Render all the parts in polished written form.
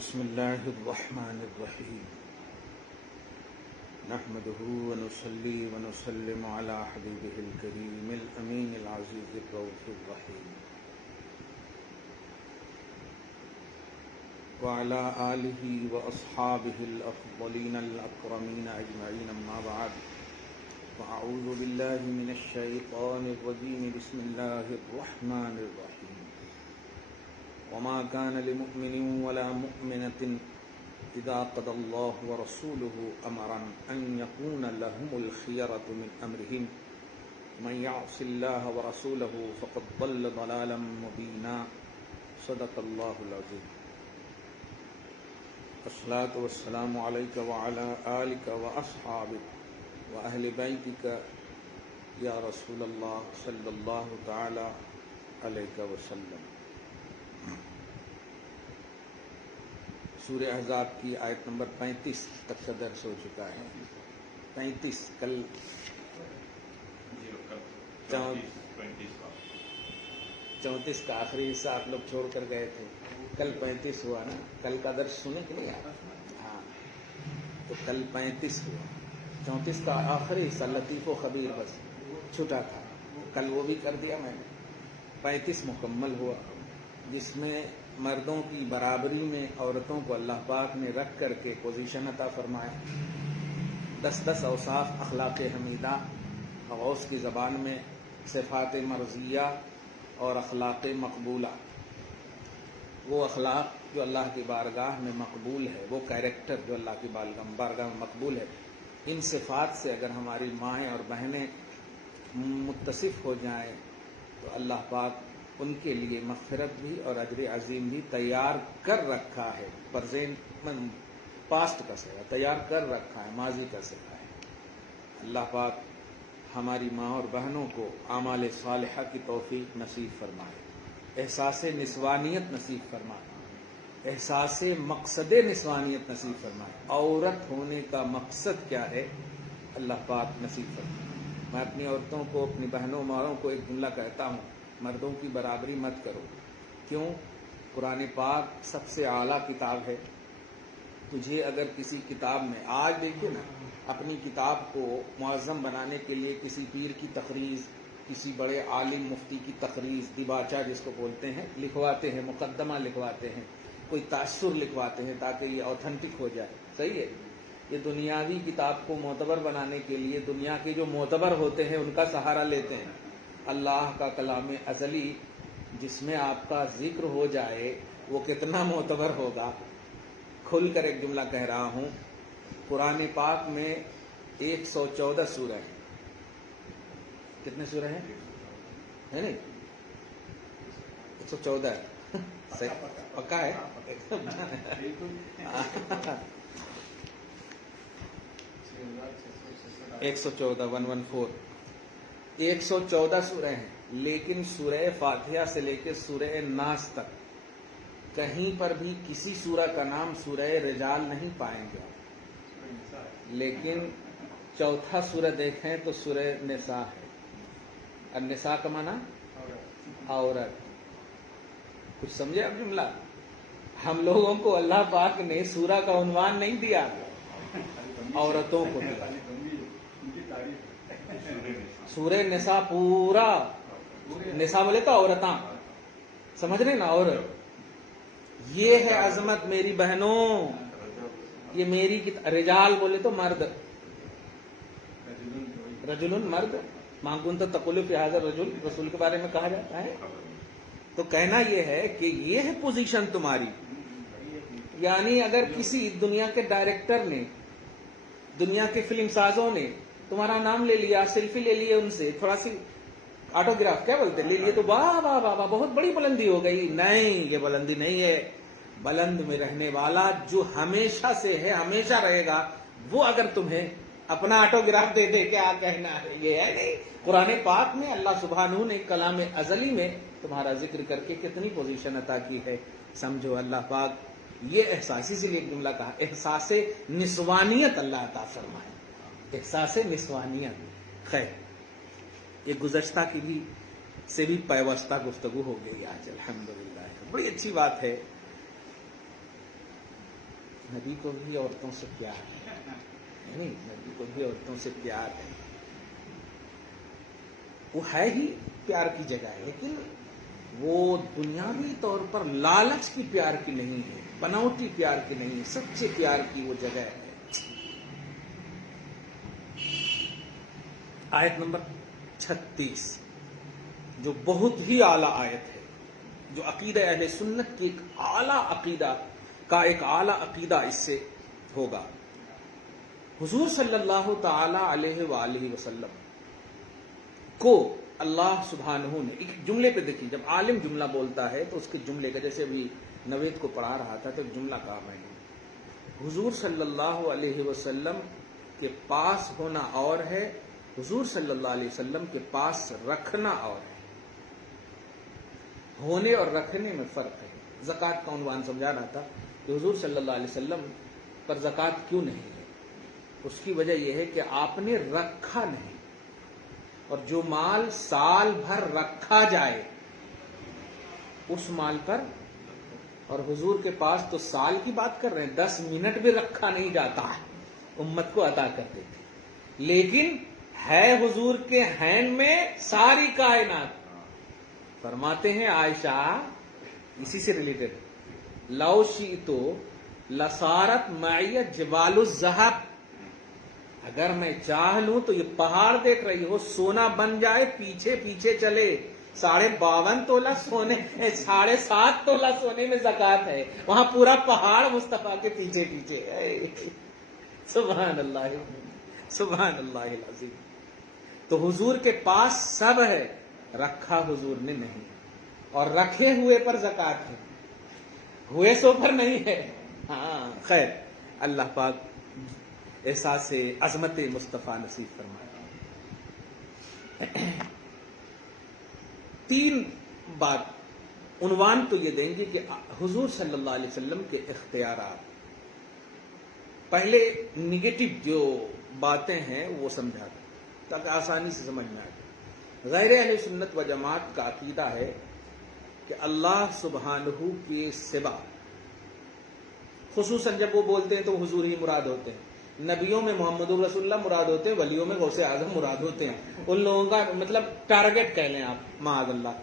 بسم الله الرحمن الرحيم نحمده ونصلي ونسلم على حبيبه الكريم الأمين العزيز الرؤوف الرحيم وعلى آله وأصحابه الأفضلين الأكرمين أجمعين أما بعد فأعوذ بالله من الشيطان الرجيم بسم الله الرحمن الرحيم وما كان لمؤمن ولا مؤمنة إذا قضى الله ورسوله أمرا أن يكون لهم الخيرة من أمرهم من يعص الله ورسوله فقد ضل ضلالا مبينا صدق الله العظيم الصلاة والسلام عليك وعلى آلك وأصحابك وأهل بيتك يا رسول الله صلى الله تعالى عليك وسلم. سورہ احزاب کی آیت نمبر 35 تک کا درس ہو چکا ہے. 35 کل 34 کا آخری حصہ آپ لوگ چھوڑ کر گئے تھے. کل 35 ہوا نا. کل کا درس سنے کہ نہیں آپ؟ ہاں تو کل 35 ہوا. 34 کا آخری حصہ لطیف و خبیر بس چھوٹا تھا. کل وہ بھی کر دیا میں نے. 35 مکمل ہوا جس میں مردوں کی برابری میں عورتوں کو اللہ پاک نے رکھ کر کے پوزیشن عطا فرمایا. 10 اوصاف اخلاق حمیدہ غوث کی زبان میں صفات مرضیہ اور اخلاق مقبولہ. وہ اخلاق جو اللہ کی بارگاہ میں مقبول ہے, وہ کیریکٹر جو اللہ کی بارگاہ میں مقبول ہے, ان صفات سے اگر ہماری مائیں اور بہنیں متصف ہو جائیں تو اللہ پاک ان کے لیے مغفرت بھی اور اجر عظیم بھی تیار کر رکھا ہے. پاسٹ کا صیغہ تیار کر رکھا ہے, ماضی کا صیغہ ہے. اللہ پاک ہماری ماں اور بہنوں کو اعمال صالحہ کی توفیق نصیب فرمائے, احساس نسوانیت نصیب فرمائے, احساس مقصد نسوانیت نصیب فرمائے. عورت ہونے کا مقصد کیا ہے اللہ پاک نصیب فرمائے. میں اپنی عورتوں کو, اپنی بہنوں ماؤں کو ایک جملہ کہتا ہوں, مردوں کی برابری مت کرو. کیوں؟ قرآن پاک سب سے اعلیٰ کتاب ہے. تجھے اگر کسی کتاب میں, آج دیکھیے نا, اپنی کتاب کو معظم بنانے کے لیے کسی پیر کی تقریر, کسی بڑے عالم مفتی کی تقریر, دیباچہ جس کو بولتے ہیں, لکھواتے ہیں, مقدمہ لکھواتے ہیں, کوئی تاثر لکھواتے ہیں تاکہ یہ اوتھینٹک ہو جائے. صحیح ہے. یہ دنیاوی کتاب کو معتبر بنانے کے لیے دنیا کے جو معتبر ہوتے ہیں ان کا سہارا لیتے ہیں. اللہ کا کلام ازلی جس میں آپ کا ذکر ہو جائے وہ کتنا معتبر ہوگا. کھل کر ایک جملہ کہہ رہا ہوں, قرآن پاک میں 114 سورہ ہیں. کتنے سورہ ہیں؟ ہے نہیں 114 ہے. پکا ہے. 114 114 سورہ ہیں, لیکن سورہ فاتحہ سے لے کے سورہ ناس تک کہیں پر بھی کسی سورہ کا نام سورہ رجال نہیں پائیں گے. لیکن چوتھا سورہ دیکھیں تو سورہ نساء ہے. النساء کا معنی عورت. کچھ سمجھے اب جملہ؟ ہم لوگوں کو اللہ پاک نے سورہ کا عنوان نہیں دیا, عورتوں کو دیا. سورہ نساء پورا, نساء بولے تو عورتاں, سمجھ رہے نا, عورت. یہ ہے عظمت میری بہنوں. یہ میری رجال بولے تو مرد, رجل مرد. مانگون تو تقول فی ھذا الرجل, رسول کے بارے میں کہا جاتا ہے. تو کہنا یہ ہے کہ یہ ہے پوزیشن تمہاری. یعنی اگر کسی دنیا کے ڈائریکٹر نے, دنیا کے فلم سازوں نے تمہارا نام لے لیا, سیلفی لے لیے ان سے, تھوڑا سی آٹوگراف کیا بولتے لے لیے, تو واہ واہ واہ واہ بہت بڑی بلندی ہو گئی. نہیں, یہ بلندی نہیں ہے. بلند میں رہنے والا جو ہمیشہ سے ہے, ہمیشہ رہے گا, وہ اگر تمہیں اپنا آٹوگراف دے دے کیا کہنا ہے. یہ ہے نہیں. قرآن پاک میں اللہ سبحانہ نے کلام ازلی میں تمہارا ذکر کر کے کتنی پوزیشن عطا کی ہے. سمجھو اللہ پاک یہ احساسی سے ایک جملہ کہا, احساس نسوانیت اللہ عطا فرمائے. احساس نسوانیت. خیر, یہ گزشتہ کی بھی سے بھی پیوستہ گفتگو ہو گئی آج الحمدللہ. بڑی اچھی بات ہے. نبی کو بھی عورتوں سے پیار ہے، نہیں نبی کو بھی عورتوں سے پیار ہے، وہ ہے ہی پیار کی جگہ ہے، لیکن وہ دنیاوی طور پر لالچ کی پیار کی نہیں ہے، بناوٹی پیار کی نہیں ہے، سچے پیار کی وہ جگہ ہے۔ آیت نمبر 36 جو بہت ہی اعلیٰ آیت ہے، جو عقیدہ اہل سنت کی ایک اعلیٰ عقیدہ کا ایک اعلیٰ عقیدہ اس سے ہوگا۔ حضور صلی اللہ تعالی علیہ وآلہ وسلم کو اللہ سبحانہ نے ایک جملے پہ دیکھیں، جب عالم جملہ بولتا ہے تو اس کے جملے کا، جیسے ابھی نوید کو پڑھا رہا تھا تو ایک جملہ کہا میں نے، حضور صلی اللہ علیہ وسلم کے پاس ہونا اور ہے، حضور صلی اللہ علیہ وسلم کے پاس رکھنا اور ہے۔ ہونے اور رکھنے میں فرق ہے۔ زکوٰۃ کا عنوان سمجھا رہا تھا کہ حضور صلی اللہ علیہ وسلم پر زکوٰۃ کیوں نہیں ہے، اس کی وجہ یہ ہے کہ آپ نے رکھا نہیں، اور جو مال سال بھر رکھا جائے اس مال پر، اور حضور کے پاس تو سال کی بات کر رہے ہیں، 10 منٹ بھی رکھا نہیں جاتا، امت کو عطا کر دیتے، لیکن ہے حضور کے ہینڈ میں ساری کائنات۔ فرماتے ہیں عائشہ، اسی سے ریلیٹڈ، لو شئتو لصارت معی جبال الذھب، اگر میں چاہ لوں تو یہ پہاڑ دیکھ رہی ہو سونا بن جائے، پیچھے پیچھے چلے، 52.5 تولہ سونے، 7.5 تولہ سونے میں زکوٰۃ ہے، وہاں پورا پہاڑ مصطفیٰ کے پیچھے پیچھے ہے۔ سبحان اللہ، سبحان اللہ العظیم۔ تو حضور کے پاس سب ہے، رکھا حضور نے نہیں، اور رکھے ہوئے پر زکوٰۃ ہے، ہوئے سو پر نہیں ہے۔ ہاں خیر، اللہ پاک احساس عظمت مصطفیٰ نصیب فرمائے۔ 3 بات عنوان تو یہ دیں گے کہ حضور صلی اللہ علیہ وسلم کے اختیارات، پہلے نگیٹو جو باتیں ہیں وہ سمجھا دیں تاکہ آسانی سے سمجھ میں آ جائے۔ غیر اہل سنت و جماعت کا عقیدہ ہے کہ اللہ سبحانہ کے سوا، خصوصاً جب وہ بولتے ہیں تو حضور ہی مراد ہوتے ہیں، نبیوں میں محمد رسول اللہ مراد ہوتے ہیں، ولیوں میں غوث اعظم مراد ہوتے ہیں، ان لوگوں کا مطلب ٹارگٹ کہہ لیں آپ، معاذ اللہ۔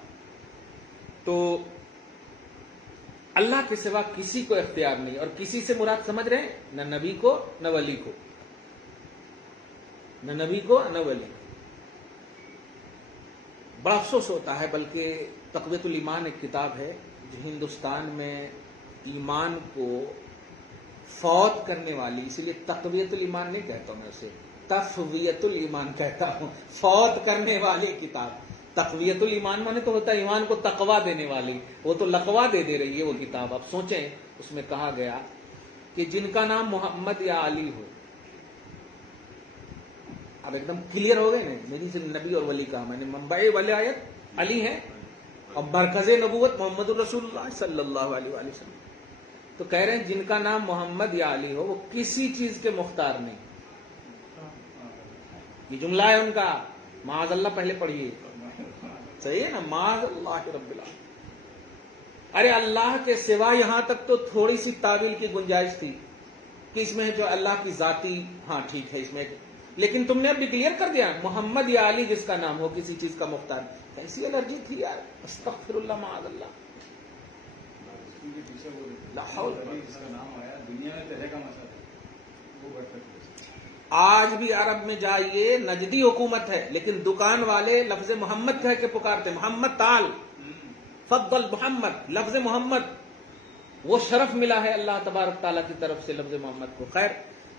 تو اللہ کے سوا کسی کو اختیار نہیں، اور کسی سے مراد سمجھ رہے ہیں، نہ نبی کو نہ ولی کو، نہ نبی کو نہ ولی کو۔ بڑا افسوس ہوتا ہے، بلکہ تقویت الایمان ایک کتاب ہے جو ہندوستان میں ایمان کو فوت کرنے والی، اسی لیے تقویت الایمان نہیں کہتا ہوں میں اسے، تفویت الایمان کہتا ہوں، فوت کرنے والی کتاب۔ تقویت الایمان مانے تو ہوتا ہے ایمان کو تقویٰ دینے والی، وہ تو لقوہ دے رہی ہے وہ کتاب۔ اب سوچیں، اس میں کہا گیا کہ جن کا نام محمد یا علی ہو، اب ایک دم کلیئر ہو گئے نا، میری سے نبی اور ولی کہا میں نے، منبع ولایت علی ہے اور مرکز نبوت محمد الرسول اللہ صلی اللہ علیہ وآلہ وسلم۔ تو کہہ رہے ہیں جن کا نام محمد یا علی ہو وہ کسی چیز کے مختار نہیں، یہ جملہ ہے ان کا، معاذ اللہ پہلے پڑھیے، صحیح ہے نا، معاذ اللہ رب العالمین۔ ارے اللہ کے سوا یہاں تک تو تھوڑی سی تعویل کی گنجائش تھی کہ اس میں جو اللہ کی ذاتی، ہاں ٹھیک ہے اس میں، لیکن تم نے اب بھی کلیئر کر دیا محمد یا علی جس کا نام ہو کسی چیز کا مختار، کیسی الرجی تھی یار، استغفر اللہ، معاذ اللہ۔ آج بھی عرب میں جائیے، نجدی حکومت ہے لیکن دکان والے لفظ محمد کہہ کے پکارتے، محمد تعال، فضل محمد، لفظ محمد، وہ شرف ملا ہے اللہ تبارک تعالیٰ کی طرف سے لفظ محمد کو۔ خیر،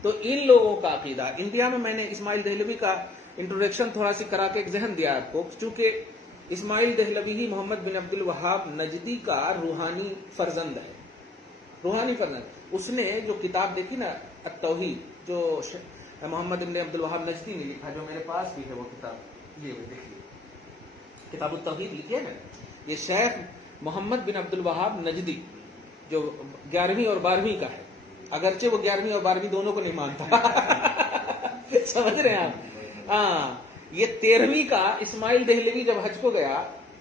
تو ان لوگوں کا عقیدہ، انڈیا میں نے اسماعیل دہلوی کا انٹروڈکشن تھوڑا سی کرا کے ایک ذہن دیا آپ کو، چونکہ اسماعیل دہلوی ہی محمد بن عبد الوہاب نجدی کا روحانی فرزند ہے، روحانی فرزند۔ اس نے جو کتاب دیکھی نا التوحید، جو محمد بن عبد الوہاب نجدی نے لکھا، جو میرے پاس بھی ہے وہ کتاب، یہ دیکھیے کتاب التوحید لکھی ہے نا، یہ شیخ محمد بن عبد الوہاب نجدی جو 11ویں اور 12ویں کا ہے، اگرچہ وہ 11ویں اور 12ویں دونوں کو نہیں مانتا، سمجھ رہے ہیں آپ؟ ہاں، یہ 13ویں کا، اسماعیل دہلوی جب حج کو گیا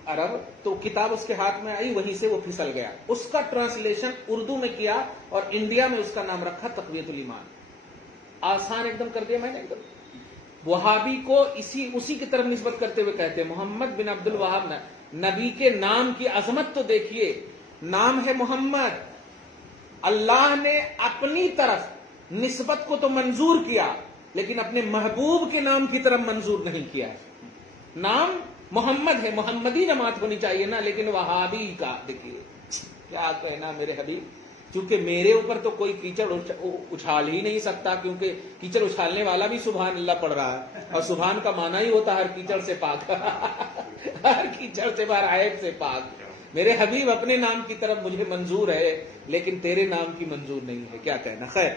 عرب, تو کتاب اس کے ہاتھ میں آئی, وہیں سے وہ پھسل گیا. اس کا ٹرانسلیشن اردو میں کیا اور انڈیا میں اس کا نام رکھا تقویت الایمان. آسان ایک دم کر دیا میں نے ایک دم. وہابی کو اسی کی طرف نسبت کرتے ہوئے کہتے ہیں محمد بن عبد الوہاب. نبی کے نام کی عظمت تو دیکھیے, نام ہے محمد, اللہ نے اپنی طرف نسبت کو تو منظور کیا لیکن اپنے محبوب کے نام کی طرف منظور نہیں کیا ہے. نام محمد ہے, محمدی جماعت ہونی چاہیے نا, لیکن وہابی کا دیکھیے کیا کہنا میرے حبیب. کیونکہ میرے اوپر تو کوئی کیچڑ اچھال ہی نہیں سکتا, کیونکہ کیچڑ اچھالنے والا بھی سبحان اللہ پڑھ رہا ہے, اور سبحان کا معنی ہی ہوتا ہے ہر کیچڑ سے پاک, ہر کیچڑ سے ہر عیب سے پاک. میرے حبیب اپنے نام کی طرف مجھے منظور ہے لیکن تیرے نام کی منظور نہیں ہے, کیا کہنا. خیر,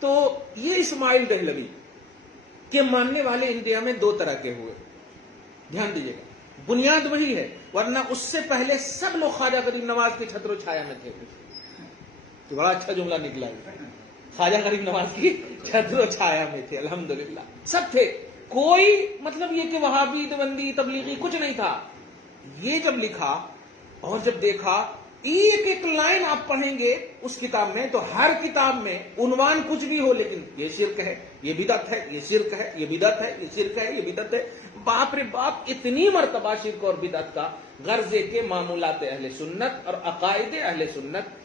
تو یہ اسماعیل دہلوی کے ماننے والے انڈیا میں دو طرح کے ہوئے, دھیان دیجیے گا. بنیاد وہی ہے, ورنہ اس سے پہلے سب لوگ خواجہ غریب نواز کے چھتر و چھایا میں تھے. تو بڑا اچھا جملہ نکلا ہے, خواجہ غریب نواز کی چھتر و چھایا میں تھے, الحمدللہ سب تھے. کوئی مطلب یہ کہ وہابی دیوبندی تبلیغی کچھ نہیں تھا. یہ جب لکھا اور جب دیکھا, ایک ایک لائن آپ پڑھیں گے اس کتاب میں تو ہر کتاب میں عنوان کچھ بھی ہو لیکن یہ شرک ہے, یہ بدعت ہے, یہ شرک ہے, یہ بدعت ہے, یہ شرک ہے, یہ بدعت ہے. باپ رے باپ, اتنی مرتبہ شرک اور بدعت کا غرضے کے معمولات اہل سنت اور عقائد اہل سنت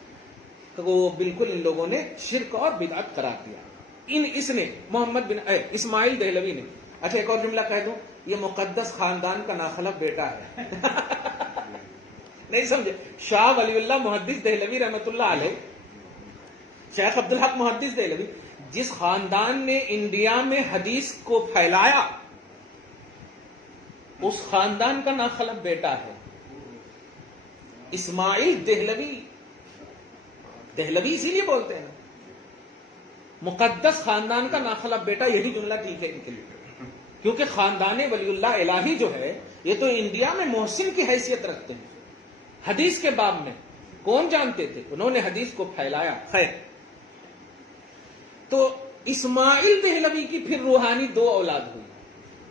کو بالکل ان لوگوں نے شرک اور بدعت قرار دیا. اس نے محمد بن اسماعیل دہلوی نے. اچھا ایک اور جملہ کہہ دوں, یہ مقدس خاندان کا ناخلف بیٹا ہے. نہیں سمجھے, شاہ ولی اللہ محدث دہلوی رحمت اللہ علیہ, شیخ عبدالحق محدث دہلوی, جس خاندان نے انڈیا میں حدیث کو پھیلایا اس خاندان کا ناخلف بیٹا ہے اسماعیل دہلوی. دہلوی اسی لیے بولتے ہیں مقدس خاندان کا ناخلف بیٹا, یہی جملہ ٹھیک ہے ان کے لیے, کیونکہ خاندان ولی اللہ الہی جو ہے یہ تو انڈیا میں محسن کی حیثیت رکھتے ہیں. حدیث کے باب میں کون جانتے تھے, انہوں نے حدیث کو پھیلایا. خیر, تو اسماعیل دہلوی کی پھر روحانی دو اولاد ہوئی.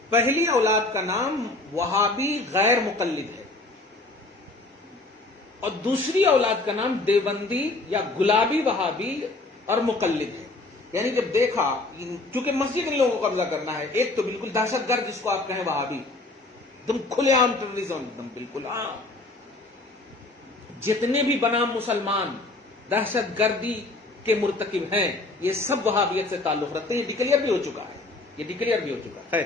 پہلی اولاد کا نام وہابی غیر مقلد ہے اور دوسری اولاد کا نام دیوبندی یا گلابی وہابی اور مقلد ہے. یعنی جب دیکھا, چونکہ مسجد ان لوگوں کو قبضہ کرنا ہے, ایک تو بالکل دہشت گرد جس کو آپ کہیں وہابی, ایک دم کھلے عام ٹیررزم, ایک دم بالکل عام. جتنے بھی بنام مسلمان دہشت گردی کے مرتکب ہیں یہ سب وہابیت سے تعلق رکھتے ہیں. یہ ڈکلیئر بھی ہو چکا ہے, یہ ڈکلیئر بھی ہو چکا ہے.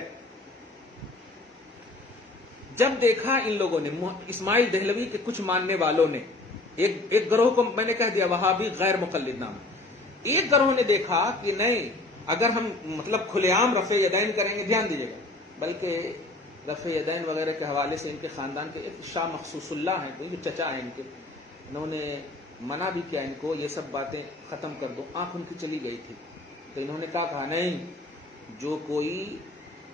جب دیکھا ان لوگوں نے, اسماعیل دہلوی کے کچھ ماننے والوں نے, ایک گروہ کو میں نے کہہ دیا وہابی غیر مقلد نام, ایک گروہ نے دیکھا کہ نہیں, اگر ہم مطلب کھلے عام رفع یدین کریں گے, دھیان دیجیے گا, بلکہ رفع یدین وغیرہ کے حوالے سے ان کے خاندان کے ایک شاہ مخصوص اللہ ہیں, کوئی چچا ہیں ان کے, انہوں نے منع بھی کیا ان کو, یہ سب باتیں ختم کر دو. آنکھ ان کی چلی گئی تھی تو انہوں نے کہا نہیں, جو کوئی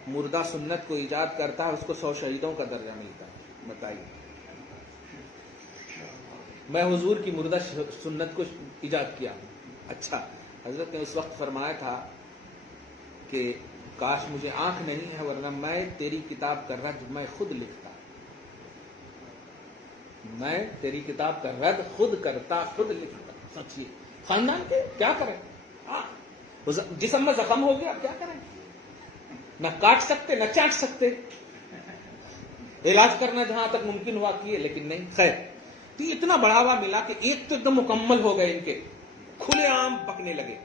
مردہ سنت کو ایجاد کرتا ہے اس کو 100 شہیدوں کا درجہ ملتا ہے. بتائیے, میں حضور کی مردہ سنت کو ایجاد کیا. اچھا, حضرت نے اس وقت فرمایا تھا کہ کاش مجھے آنکھ نہیں ہے ورنہ میں تیری کتاب کا رد میں خود لکھتا, میں تیری کتاب کا رد خود کرتا, خود لکھتا. سچیے خاندان کے کیا کریں, جسم میں زخم ہو گیا, اب کیا کریں, نہ کاٹ سکتے نہ چاٹ سکتے, علاج کرنا جہاں تک ممکن ہوا کیے لیکن نہیں. خیر, تو اتنا بڑھاوا ملا کہ ایک تو ایک دم مکمل ہو گئے, ان کے کھلے عام پکنے لگے,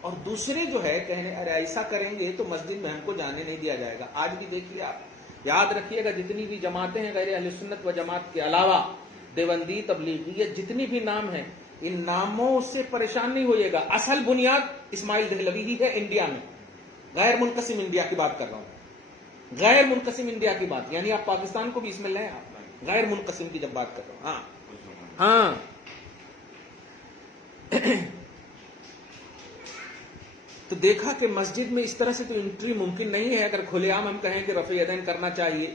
اور دوسرے جو ہے کہنے ارے ایسا کریں گے تو مسجد میں ہم کو جانے نہیں دیا جائے گا. آج بھی دیکھیے آپ, یاد رکھیے گا, جتنی بھی جماعتیں ہیں غیر اہل سنت و جماعت کے علاوہ, دیوبندی تبلیغیت جتنی بھی نام ہیں, ان ناموں سے پریشان نہیں ہوئیے گا. اصل بنیاد اسماعیل دہلوی ہی ہے انڈیا میں. غیر منقسم انڈیا کی بات کر رہا ہوں, غیر منقسم انڈیا کی بات, یعنی آپ پاکستان کو بھی اس میں لیں, آپ غیر منقسم کی جب بات کر رہا ہوں. ہاں تو دیکھا کہ مسجد میں اس طرح سے تو انٹری ممکن نہیں ہے. اگر کھلے عام ہم کہیں کہ رفع یدین کرنا چاہیے,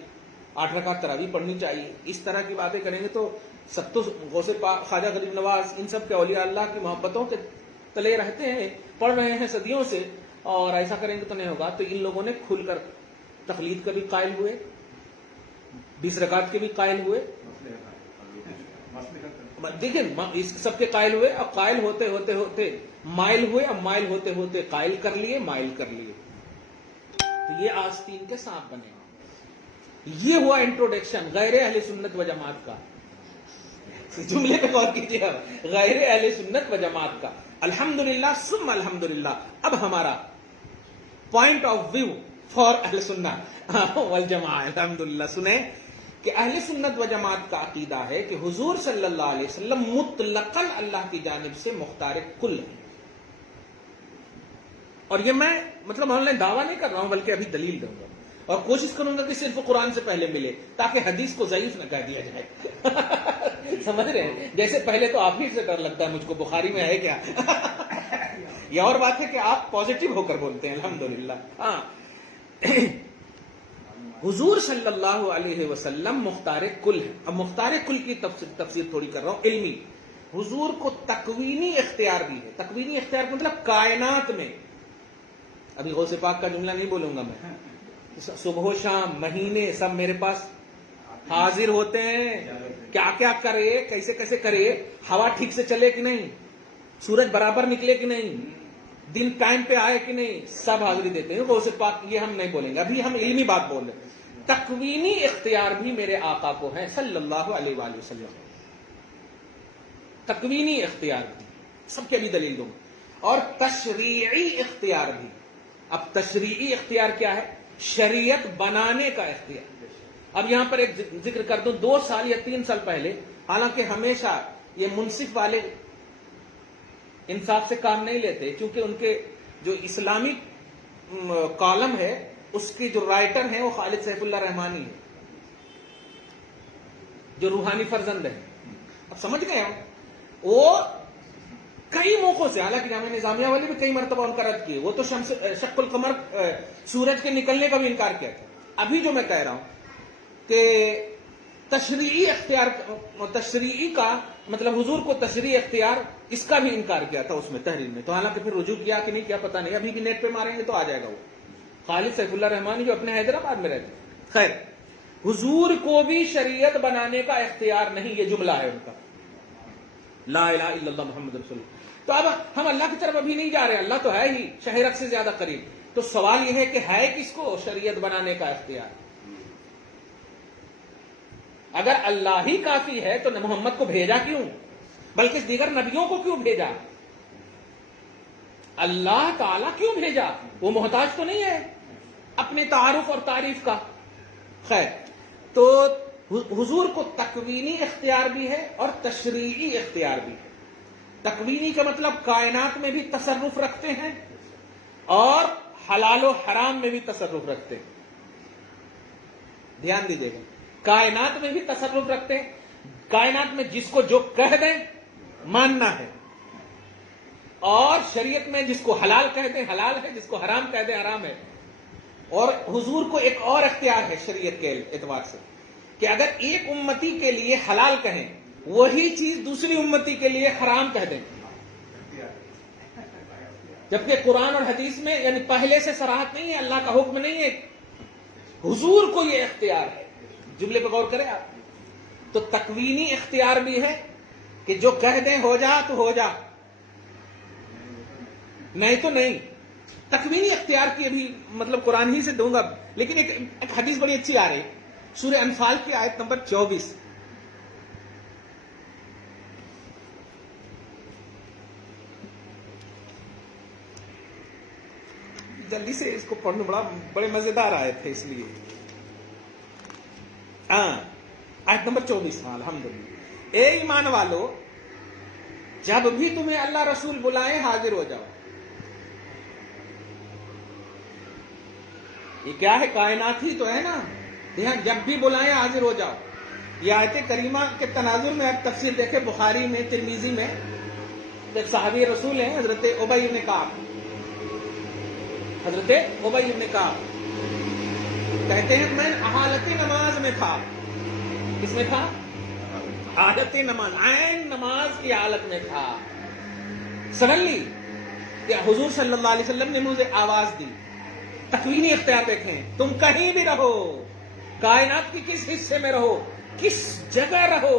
8 رکعت تراویح پڑھنی چاہیے, اس طرح کی باتیں کریں گے تو سب تو غوث پاک, خواجہ غریب نواز, ان سب کے اولیاء اللہ کی محبتوں کے تلے رہتے ہیں, پڑھ رہے ہیں صدیوں سے, اور ایسا کریں گے تو نہیں ہوگا. تو ان لوگوں نے کھل کر تقلید کا بھی قائل ہوئے, 20 رکعت کے بھی قائل ہوئے. دیکھیں اس سب کے قائل ہوئے، اب قائل ہوتے ہوتے ہوتے مائل ہوئے، اب مائل ہوتے ہوتے قائل کر لیے، مائل کر لیے، تو یہ آستین کے سانپ بنے. یہ ہوا انٹروڈکشن غیر اہل سنت و جماعت کا. جملے پہ غور کیجیے، غیر اہل سنت و جماعت کا. الحمدللہ ثم الحمدللہ. اب ہمارا پوائنٹ آف ویو فار اہل سنت والجماعت. الحمدللہ سنیں کہ اہل سنت و جماعت کا عقیدہ ہے کہ حضور صلی اللہ علیہ وسلم مطلقاً اللہ کی جانب سے مختار کل ہے. اور یہ میں دعویٰ نہیں کر رہا ہوں، بلکہ ابھی دلیل دوں گا اور کوشش کروں گا کہ صرف قرآن سے پہلے ملے تاکہ حدیث کو ضعیف نہ کہہ دیا جائے. سمجھ رہے ہیں؟ جیسے پہلے تو آپ ہی سے ڈر لگتا ہے مجھ کو، بخاری میں ہے کیا. یہ اور بات ہے کہ آپ پازیٹو ہو کر بولتے ہیں. الحمدللہ. ہاں، حضور صلی اللہ علیہ وسلم مختار کل ہے. اب مختار کل کی تفسیر تھوڑی کر رہا ہوں علمی. حضور کو تکوینی اختیار بھی ہے. تکوینی اختیار کا مطلب کائنات میں، ابھی غوث پاک کا جملہ نہیں بولوں گا میں، صبح و شام مہینے سب میرے پاس حاضر ہوتے ہیں. کیا کیا کرے، کیسے کیسے کرے، ہوا ٹھیک سے چلے کہ نہیں، سورج برابر نکلے کہ نہیں، دن ٹائم پہ آئے کہ نہیں، سب حاضری دیتے ہیں. غوث پاک یہ ہم نہیں بولیں گے، ابھی ہم علمی بات بول رہے ہیں. تکوینی اختیار بھی میرے آقا کو ہے صلی اللہ علیہ وآلہ وسلم. تکوینی اختیار بھی سب کے بھی دلیل دوں. اور تشریعی اختیار بھی. اب تشریعی اختیار کیا ہے؟ شریعت بنانے کا اختیار. اب یہاں پر ایک ذکر کر دوں، 2 سال یا 3 سال پہلے، حالانکہ ہمیشہ یہ منصف والے انصاف سے کام نہیں لیتے، کیونکہ ان کے جو اسلامی کالم ہے اس کی جو رائٹر ہیں وہ خالد سیف اللہ رحمانی ہے، جو روحانی فرزند ہے. اب سمجھ گئے ہو؟ وہ کئی موقعوں سے، حالانکہ جامعہ نظامیہ والے بھی کئی مرتبہ ان کا رد کیے. وہ تو شق القمر، سورج کے نکلنے کا بھی انکار کیا تھا. ابھی جو میں کہہ رہا ہوں کہ تشریعی اختیار، تشریعی کا مطلب حضور کو تشریعی اختیار، اس کا بھی انکار کیا تھا اس میں تحریر میں. تو حالانکہ پھر رجوع کیا کہ نہیں کیا پتہ نہیں، ابھی بھی نیٹ پہ ماریں گے تو آ جائے گا. وہ خالد سیف اللہ رحمانی جو اپنے حیدرآباد میں رہتے. خیر، حضور کو بھی شریعت بنانے کا اختیار نہیں، یہ جملہ ہے ان کا، لا الہ الا اللہ محمد رسول اللہ. تو اب ہم اللہ کی طرف ابھی نہیں جا رہے، اللہ تو ہے ہی شہرت سے زیادہ قریب. تو سوال یہ ہے کہ ہے کس کو شریعت بنانے کا اختیار؟ اگر اللہ ہی کافی ہے تو محمد کو بھیجا کیوں، بلکہ دیگر نبیوں کو کیوں بھیجا؟ اللہ تعالیٰ کیوں بھیجا؟ وہ محتاج تو نہیں ہے اپنے تعارف اور تعریف کا. خیر، تو حضور کو تکوینی اختیار بھی ہے اور تشریعی اختیار بھی ہے. تکوینی کا مطلب کائنات میں بھی تصرف رکھتے ہیں اور حلال و حرام میں بھی تصرف رکھتے ہیں. دھیان دیجیے گا، کائنات میں بھی تصرف رکھتے ہیں. کائنات میں جس کو جو کہہ دیں ماننا ہے، اور شریعت میں جس کو حلال کہہ دیں حلال ہے، جس کو حرام کہہ دیں حرام ہے. اور حضور کو ایک اور اختیار ہے شریعت کے اعتبار سے کہ اگر ایک امتی کے لیے حلال کہیں، وہی چیز دوسری امتی کے لیے حرام کہہ دیں. جبکہ قرآن اور حدیث میں یعنی پہلے سے صراحت نہیں ہے، اللہ کا حکم نہیں ہے، حضور کو یہ اختیار ہے. جملے پہ غور کریں آپ. تو تکوینی اختیار بھی ہے کہ جو کہہ دیں ہو جا تو ہو جا، نہیں تو نہیں. تکوینی اختیار کی ابھی مطلب قرآن ہی سے دوں گا، لیکن ایک حدیث بڑی اچھی آ رہی، سورہ انفال کی آیت نمبر 24. جلدی سے اس کو پڑھنے بڑے مزیدار آئے تھے اس لیے. آیت نمبر 24. الحمدللہ. اے ایمان والو، جب بھی تمہیں اللہ رسول بلائیں حاضر ہو جاؤ. یہ کیا ہے؟ کائنات ہی تو ہے نا. جب بھی بلائیں حاضر ہو جاؤ. یہ آیت کریمہ کے تناظر میں آپ تفسیر دیکھیں، بخاری میں، ترمذی میں. ایک صحابی رسول ہیں حضرت ابی بن کعب. حضرت ابی بن کعب کہتے ہیں میں حالت نماز میں تھا. کس میں تھا؟ حالت نماز، عین نماز کی حالت میں تھا. سڈنلی کہ حضور صلی اللہ علیہ وسلم نے مجھے آواز دی. تکوینی اختیار دیکھیں، تم کہیں بھی رہو، کائنات کے کس حصے میں رہو، کس جگہ رہو،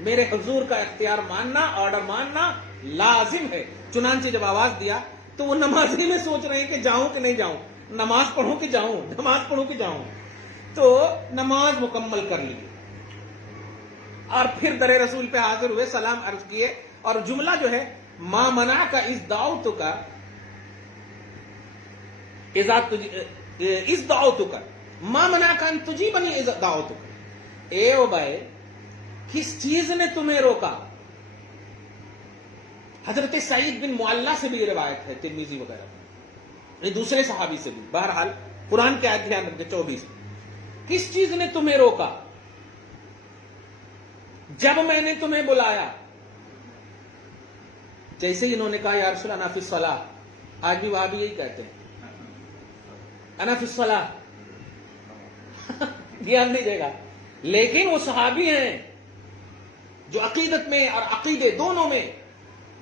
میرے حضور کا اختیار ماننا، آرڈر ماننا لازم ہے۔ چنانچہ جب آواز دیا تو وہ نمازی میں سوچ رہے ہیں کہ جاؤں کہ نہیں جاؤں، نماز پڑھوں کہ جاؤں، نماز پڑھوں کہ جاؤں۔ تو نماز مکمل کر لی اور پھر در رسول پہ حاضر ہوئے، سلام عرض کیے، اور جملہ جو ہے ما منعک اذ دعوتک اذ دعوتک ما منعک ان تجیبنی اذ دعوتک، اے ابے کس چیز نے تمہیں روکا؟ حضرت سعید بن معلہ سے بھی یہ روایت ہے، ترمذی وغیرہ میں، دوسرے صحابی سے بھی۔ بہرحال قرآن کے آیت دھیان رکھتے 24، کس چیز نے تمہیں روکا جب میں نے تمہیں بلایا؟ جیسے انہوں نے کہا یا رسول اللہ انا فی الصلاۃ، آج بھی وہاں بھی یہی کہتے ہیں انا فی الصلاۃ، دھیان دیجیے گا۔ لیکن وہ صحابی ہیں جو عقیدت میں اور عقیدے دونوں میں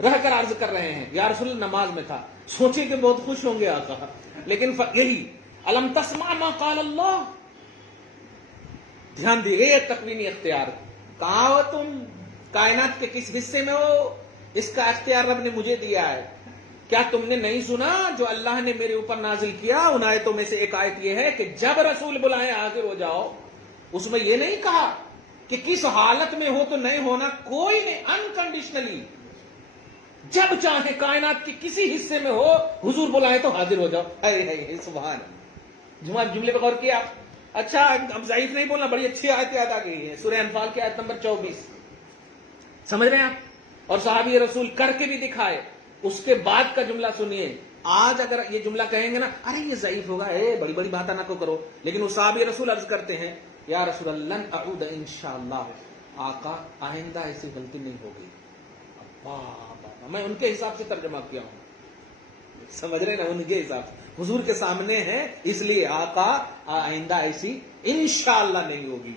رہ کر عرض کر رہے ہیں یا رسول اللہ نماز میں تھا، سوچیں کہ بہت خوش ہوں گے آقا، لیکن یہی الم تسمع ما قال اللہ، دھیان دیجیے یہ تکوینی اختیار، کہاں ہو تم، کائنات کے کس حصے میں ہو، اس کا اختیار رب نے مجھے دیا ہے۔ کیا تم نے نہیں سنا جو اللہ نے میرے اوپر نازل کیا؟ ان آیتوں میں سے ایک آیت یہ ہے کہ جب رسول بلائیں حاضر ہو جاؤ۔ اس میں یہ نہیں کہا کہ کس حالت میں ہو تو نہیں ہونا، کوئی نہیں، انکنڈیشنلی جب چاہے کائنات کے کسی حصے میں ہو حضور بلائے تو حاضر ہو جاؤ۔ ارے سبحان، جملے پہ غور کیا آپ؟ اچھا اب ضعیف نہیں بولنا، بڑی اچھی آیت یاد آ گئی ہے، سورہ انفال کی آیت نمبر 24، سمجھ رہے ہیں آپ؟ اور صحابی رسول کر کے بھی دکھائے۔ اس کے بعد کا جملہ سنیے، آج اگر یہ جملہ کہیں گے نا، ارے یہ ضعیف ہوگا، بڑی بڑی باتیں نہ کرو، لیکن وہ صحابی رسول عرض کرتے ہیں یا رسول اللہ لن اعود انشاءاللہ، آقا آئندہ ایسی غلطی نہیں ہوگی۔ میں ان کے حساب سے ترجمہ کیا ہوں، سمجھ رہے نا، ان کے حساب سے حضور کے سامنے ہے، اس لیے آقا آئندہ ایسی انشاءاللہ نہیں ہوگی،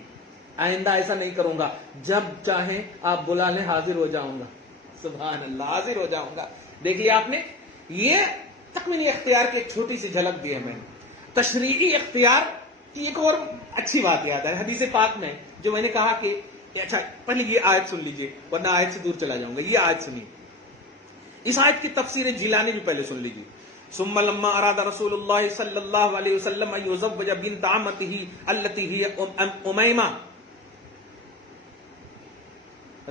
آئندہ ایسا نہیں کروں گا، جب چاہیں آپ بلا لیں حاضر ہو جاؤں گا۔ سبحان اللہ، حاضر ہو جاؤں گا۔ دیکھ لیا آپ نے، یہ تکوینی اختیار کی ایک چھوٹی سی جھلک دی ہے میں نے۔ تشریعی اختیار کی ایک اور اچھی بات یاد ہے حدیث پاک میں، جو میں نے کہا کہ اچھا پہلے یہ آیت سن لیجئے ورنہ آیت سے دور چلا جاؤں گا۔ یہ آیت سنیے، اس آیت کی تفسیر جیلانی بھی پہلے سن لیجئے۔ ثم لما اراد رسول اللہ صلی اللہ علیہ وسلم ان یزوج بنت عمته التي هي امیمہ،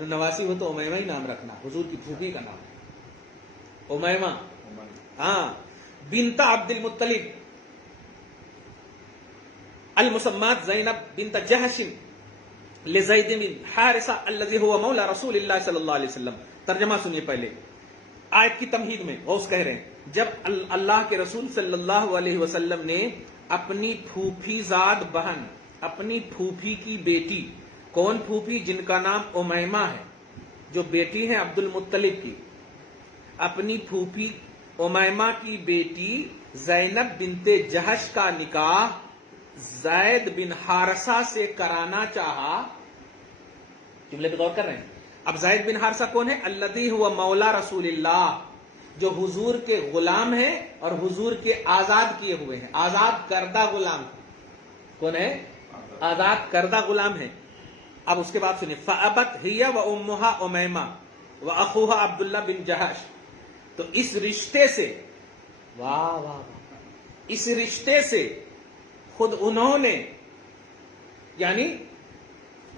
نواسی ہو تو امیمہ ہی نام رکھنا، حضور کی پھوپھی کا نام امیمہ، ہاں، بنت عبد المطلب المسمات زینب بنت جہش لزید بن حارثہ الذي هو مولا رسول اللہ صلی اللہ علیہ وسلم۔ ترجمہ سنیے پہلے آیت کی تمہید میں، غوث کہہ رہے ہیں جب اللہ کے رسول صلی اللہ علیہ وسلم نے اپنی پھوپھی زاد بہن، اپنی پھوپھی کی بیٹی، کون پھوپھی؟ جن کا نام امیمہ ہے، جو بیٹی ہے عبد المطلب کی، اپنی پھوپھی امیمہ کی بیٹی زینب بنت جہش کا نکاح زید بن حارثہ سے کرانا چاہا۔ جملے پہ غور کر رہے ہیں؟ اب زید بن حارثہ کون ہے؟ الذی ہوا مولا رسول اللہ، جو حضور کے غلام ہیں اور حضور کے آزاد کیے ہوئے ہیں، آزاد کردہ غلام۔ کون ہے؟ آزاد کردہ غلام ہے۔ اب اس کے بعد سنیں، فَأَبَتْ هِيَ وَأُمُّهَا أُمَيْمَةٌ وَأَخُوهَا عبد اللہ بن جہش۔ تو اس رشتے سے، واہ واہ، اس رشتے سے خود انہوں نے، یعنی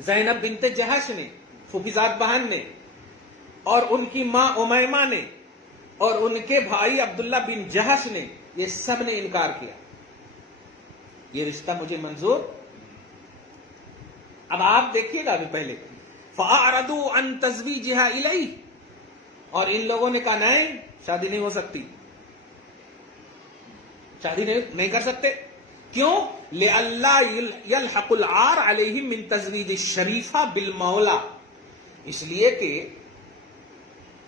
زینب بنت جہش نے، پھوپھیزاد بہن نے، اور ان کی ماں امیمہ نے، اور ان کے بھائی عبداللہ بن جہش نے، یہ سب نے انکار کیا، یہ رشتہ مجھے منظور۔ اب آپ دیکھیے گا ابھی پہلے، فَأَعْرَضُوا عَن تَزْوِيجِهَا إِلَيْهِ، اور ان لوگوں نے کہا نہیں، شادی نہیں ہو سکتی، شادی نہیں کر سکتے۔ کیوں؟ لِأَلَّا يَلْحَقُ الْعَارَ عَلَيْهِمْ مِن تَزْوِيجِ الشَّرِيفَةِ بِالْمَوْلَى، اس لیے کہ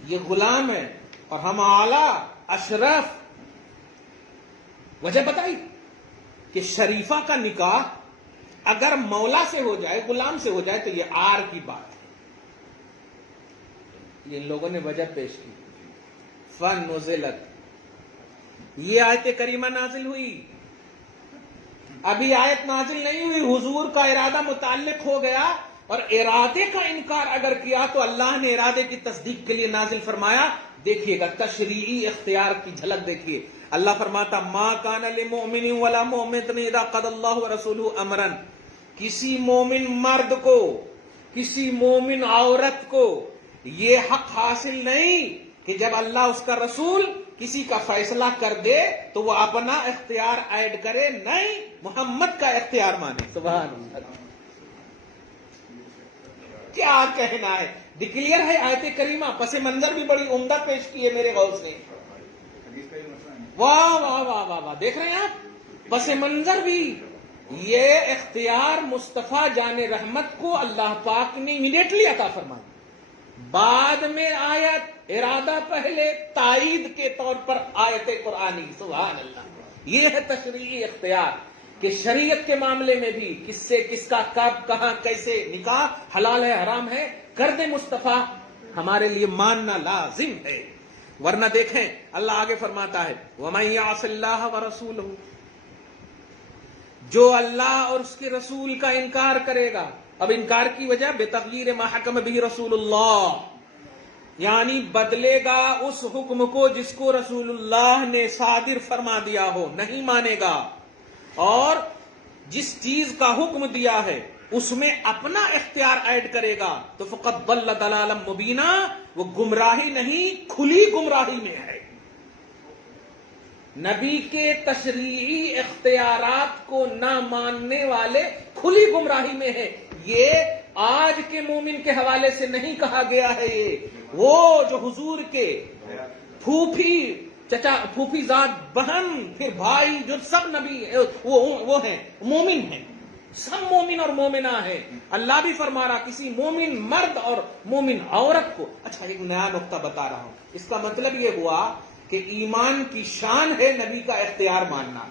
یہ غلام ہے اور ہم اعلیٰ اشرف۔ وجہ بتائی کہ شریفہ کا نکاح اگر مولا سے ہو جائے، غلام سے ہو جائے، تو یہ آر کی بات ہے۔ یہ ان لوگوں نے وجہ پیش کی۔ فَنُزِلَتْ، یہ آیت کریمہ نازل ہوئی ابھی آیت نازل نہیں ہوئی، حضور کا ارادہ متعلق ہو گیا، اور ارادے کا انکار اگر کیا تو اللہ نے ارادے کی تصدیق کے لیے نازل فرمایا. دیکھیے گا تشریعی اختیار کی جھلک دیکھیے. اللہ فرماتا ما کان للمؤمن ولا مؤمنۃ اذا قضى اللہ ورسولہ امرا، کسی مومن مرد کو، کسی مومن عورت کو یہ حق حاصل نہیں کہ جب اللہ اس کا رسول کسی کا فیصلہ کر دے تو وہ اپنا اختیار ایڈ کرے، نہیں، محمد کا اختیار مانے. سبحان اللہ، کیا کہنا ہے، ڈکلیئر ہے آیت کریمہ. پس منظر بھی بڑی عمدہ پیش کی ہے میرے غوث نے. واہ واہ واہ واہ واہ، دیکھ رہے ہیں آپ، پس منظر بھی. یہ اختیار مصطفیٰ جان رحمت کو اللہ پاک نے امیڈیٹلی عطا فرمایا، بعد میں آیت، ارادہ پہلے، تائید کے طور پر آیت قرآنی. سبحان اللہ، یہ ہے تشریعی اختیار کہ شریعت کے معاملے میں بھی کس سے کس کا کب کہاں کیسے نکاح حلال ہے حرام ہے کر دے مصطفیٰ، ہمارے لیے ماننا لازم ہے. ورنہ دیکھیں اللہ آگے فرماتا ہے وَمَن يَعْصِ اللَّهَ وَرَسُولَهُ، جو اللہ اور اس کے رسول کا انکار کرے گا. اب انکار کی وجہ بتغییر ما حکم به رسول اللہ، یعنی بدلے گا اس حکم کو جس کو رسول اللہ نے صادر فرما دیا ہو، نہیں مانے گا، اور جس چیز کا حکم دیا ہے اس میں اپنا اختیار ایڈ کرے گا تو فقط ضل ضلالا مبینا، وہ گمراہی نہیں کھلی گمراہی میں ہے. نبی کے تشریعی اختیارات کو نہ ماننے والے کھلی گمراہی میں ہے. یہ آج کے مومن کے حوالے سے نہیں کہا گیا ہے، یہ وہ جو حضور کے پھوپھی چچا پھوپھی ذات بہن پھر بھائی جو سب نبی وہ ہیں مومن ہیں، سب مومن اور مومنہ ہیں. اللہ بھی فرما رہا کسی مومن مرد اور مومن عورت کو. اچھا ایک نیا نقطہ بتا رہا ہوں، اس کا مطلب یہ ہوا کہ ایمان کی شان ہے نبی کا اختیار ماننا.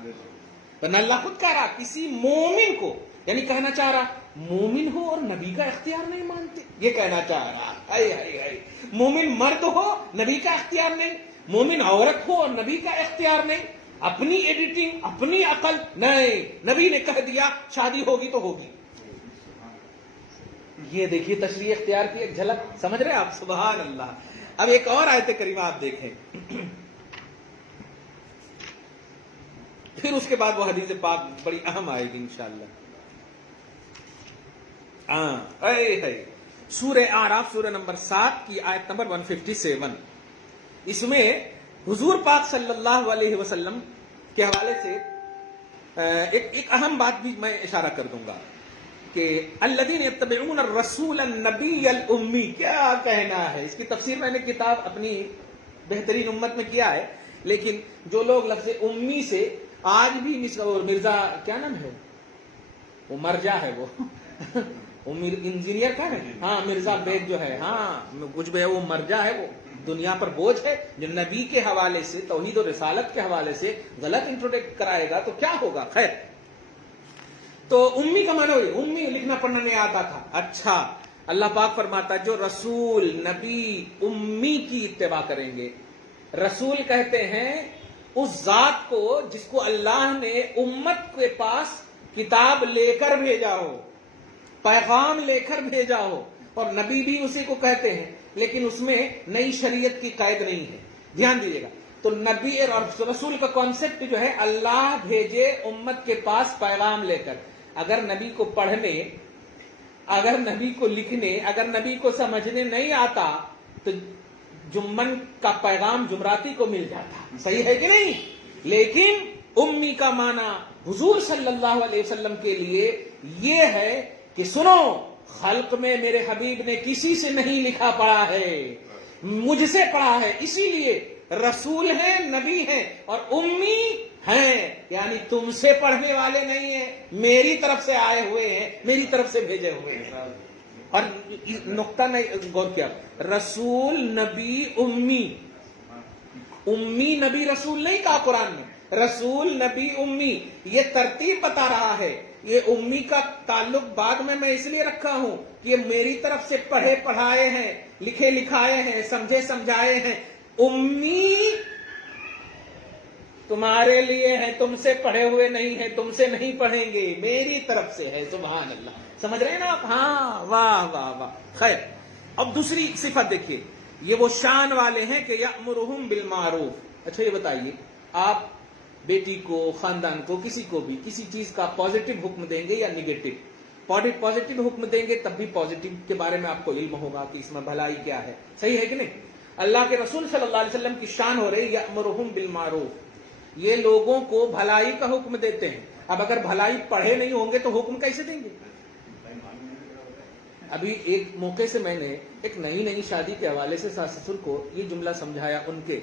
ورنہ اللہ خود کہہ رہا کسی مومن کو، یعنی کہنا چاہ رہا مومن ہو اور نبی کا اختیار نہیں مانتے، یہ کہنا چاہ رہا ہے. مومن مرد ہو نبی کا اختیار نہیں، مومن عورت ہو اور نبی کا اختیار نہیں، اپنی ایڈیٹنگ اپنی عقل نہیں، نبی نے کہہ دیا شادی ہوگی تو ہوگی. یہ دیکھیے تشریع اختیار کی ایک جھلک، سمجھ رہے آپ؟ سبحان اللہ. اب ایک اور آیت کریمہ آپ دیکھیں، پھر اس کے بعد وہ حدیث پاک بڑی اہم آئے گی انشاءاللہ. سورہ اعراف سورہ نمبر 7 کی آیت نمبر 157. اس میں حضور پاک صلی اللہ علیہ وسلم کے حوالے سے ایک اہم بات بھی میں اشارہ کر دوں گا کہ الذین یتبعون الرسول النبی الامی، کیا کہنا ہے. اس کی تفسیر میں نے کتاب اپنی بہترین امت میں کیا ہے، لیکن جو لوگ لفظ امی سے آج بھی مرزا کیا نام ہے وہ مرجا ہے وہ انجینئر کا ہے، ہاں مرزا بیگ جو ہے، ہاں کچھ بھی ہے، وہ مرجا ہے، وہ دنیا پر بوجھ ہے. جو نبی کے حوالے سے توحید و رسالت کے حوالے سے غلط انٹروڈکٹ کرائے گا تو کیا ہوگا. خیر، تو امی کا معنی ہوئی امی لکھنا پڑھنا نہیں آتا تھا. اچھا، اللہ پاک فرماتا جو رسول نبی امی کی اتباع کریں گے. رسول کہتے ہیں اس ذات کو جس کو اللہ نے امت کے پاس کتاب لے کر بھیجا ہو، پیغام لے کر بھیجا ہو، اور نبی بھی اسی کو کہتے ہیں، لیکن اس میں نئی شریعت کی قید نہیں ہے. دھیان دیجیے گا. تو نبی اور رسول کا کانسیپٹ جو ہے اللہ بھیجے امت کے پاس پیغام لے کر. اگر نبی کو پڑھنے، اگر نبی کو لکھنے، اگر نبی کو سمجھنے نہیں آتا تو جمن کا پیغام جمراتی کو مل جاتا. صحیح ہے کہ نہیں؟ لیکن امی کا معنی حضور صلی اللہ علیہ وسلم کے لیے یہ ہے کہ سنو، خلق میں میرے حبیب نے کسی سے نہیں لکھا پڑھا ہے، مجھ سے پڑھا ہے، اسی لیے رسول ہیں، نبی ہیں، اور امی ہیں، یعنی تم سے پڑھنے والے نہیں ہیں، میری طرف سے آئے ہوئے ہیں، میری طرف سے بھیجے ہوئے ہیں. اور نقطہ نہیں غور کیا، رسول نبی امی، امی نبی رسول نہیں کہا قرآن میں، رسول نبی امی. یہ ترتیب بتا رہا ہے. یہ امی کا تعلق بعد میں اس لیے رکھا ہوں کہ یہ میری طرف سے پڑھے پڑھائے ہیں، لکھے لکھائے ہیں، سمجھے سمجھائے ہیں. امی تمہارے لیے ہے، تم سے پڑھے ہوئے نہیں ہے، تم سے نہیں پڑھیں گے، میری طرف سے ہے. سبحان اللہ. سمجھ رہے ہیں نا آپ؟ ہاں، واہ واہ واہ. خیر، اب دوسری صفت دیکھیے، یہ وہ شان والے ہیں کہ یأمرہم بالمعروف. اچھا یہ بتائیے، آپ بیٹی کو، خاندان کو، کسی کو بھی کسی چیز کا پازیٹو حکم دیں گے یا نیگیٹو؟ پازیٹو حکم دیں گے تب بھی پازیٹو کے بارے میں آپ کو علم ہوگا کہ اس میں بھلائی کیا ہے. صحیح ہے کہ نہیں؟ اللہ کے رسول صلی اللہ علیہ وسلم کی شان ہو رہی یأمرہم بالمعروف، یہ لوگوں کو بھلائی کا حکم دیتے ہیں. اب اگر بھلائی پڑھے نہیں ہوں گے تو حکم کیسے دیں گے؟ ابھی ایک موقع سے میں نے ایک نئی شادی کے حوالے سے ساس سسر کو یہ جملہ سمجھایا ان کے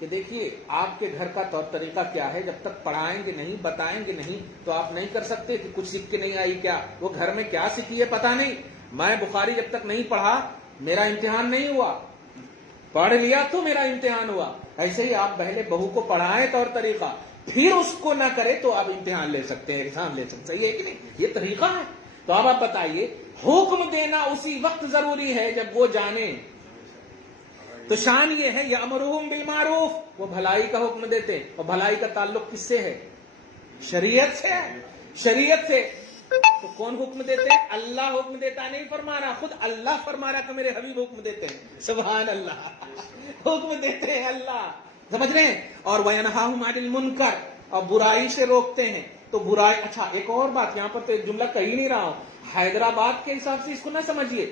کہ دیکھیے، آپ کے گھر کا طور طریقہ کیا ہے، جب تک پڑھائیں گے نہیں، بتائیں گے نہیں تو آپ نہیں کر سکتے کہ کچھ سیکھ کے نہیں آئی کیا، وہ گھر میں کیا سیکھی ہے پتا نہیں. میں بخاری جب تک نہیں پڑھا میرا امتحان نہیں ہوا، پڑھ لیا تو میرا امتحان ہوا. ایسے ہی آپ پہلے بہو کو پڑھائیں طور طریقہ، پھر اس کو نہ کرے تو آپ امتحان لے سکتے ہیں، ایگزام لے سکتے ہیں. صحیح ہے کہ نہیں؟ یہ طریقہ ہے. تو اب آپ بتائیے، حکم دینا اسی وقت ضروری ہے جب وہ جانے. تو شان یہ ہے یأمرہم بالمعروف، وہ بھلائی کا حکم دیتے ہیں. اور بھلائی کا تعلق کس سے ہے؟ شریعت سے ہے. شریعت سے تو کون حکم دیتے ہیں؟ اللہ حکم دیتا نہیں فرما رہا، خود اللہ فرما رہا کہ میرے حبیب حکم دیتے ہیں. سبحان اللہ. حکم دیتے ہیں اللہ. سمجھ رہے ہیں؟ اور وَيَنْهَاهُمْ عَنِ الْمُنْكَرِ، اور برائی سے روکتے ہیں. تو برائی، اچھا ایک اور بات یہاں پر تو ایک جملہ کہہ نہیں رہا ہوں، حیدرآباد کے حساب سے اس کو نہ سمجھیے.